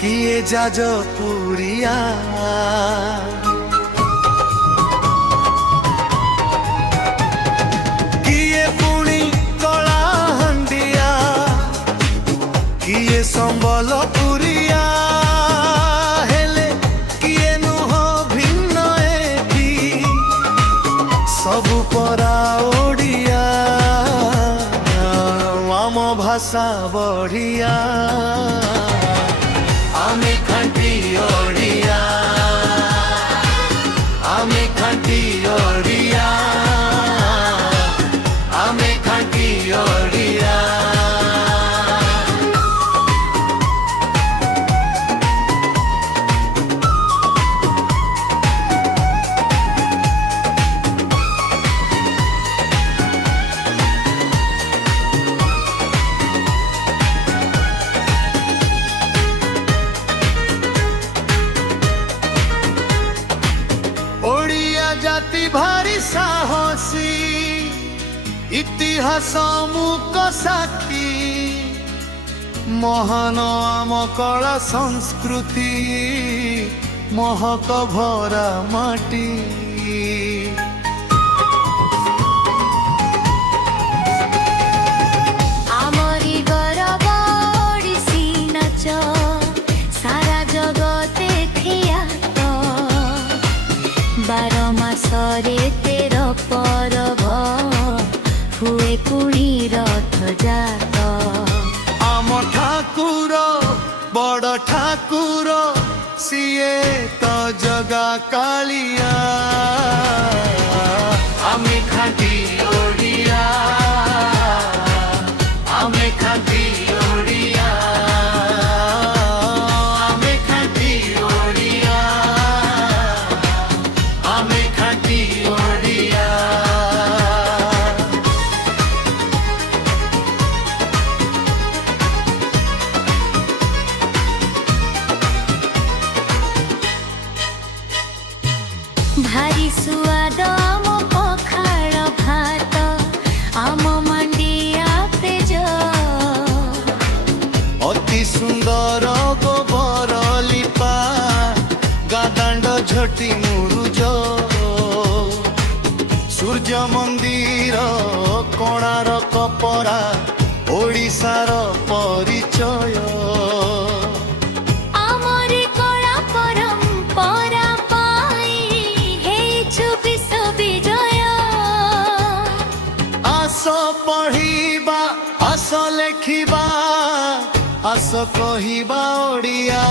किए जाजपुरिया किए पुणी कलाहांडिया किए संबलपुरिया हेले किए नुह भिन्न एठी सबु परा ओडिया आम भाषा बढ़िया आमे खांटी ओडिया आमे खांटी ओडिया आमे खांटी ओडिया जाति भारी साहसी इतिहास मुक साक्षी महान आम कला संस्कृति महक भरा माटी आमरी गौरव ओडिसी नाच सारा जगते ख्यात 12 मासरे 13 परब हुए पुणी रथ जात आम ठाकुर बड़ ठाकुर सिए तो जगा कालिया आमे खांटी ओडिया आमे खांटी ओडिया आमे खांटी ओडिया आमे खांटी ओडिया भारी सुआद आम पखाड़ भात आम मांडिया पेज अति सुंदर गोबर लिपा गादांड झटी मुरुज सूर्य मंदिर कोणार्क परा ओडिशार परिचय आमरी कला परंपरा पाई हेछु विश्व विजय आस पढ़िबा आस लेखिबा आस कहिबा ओडिया।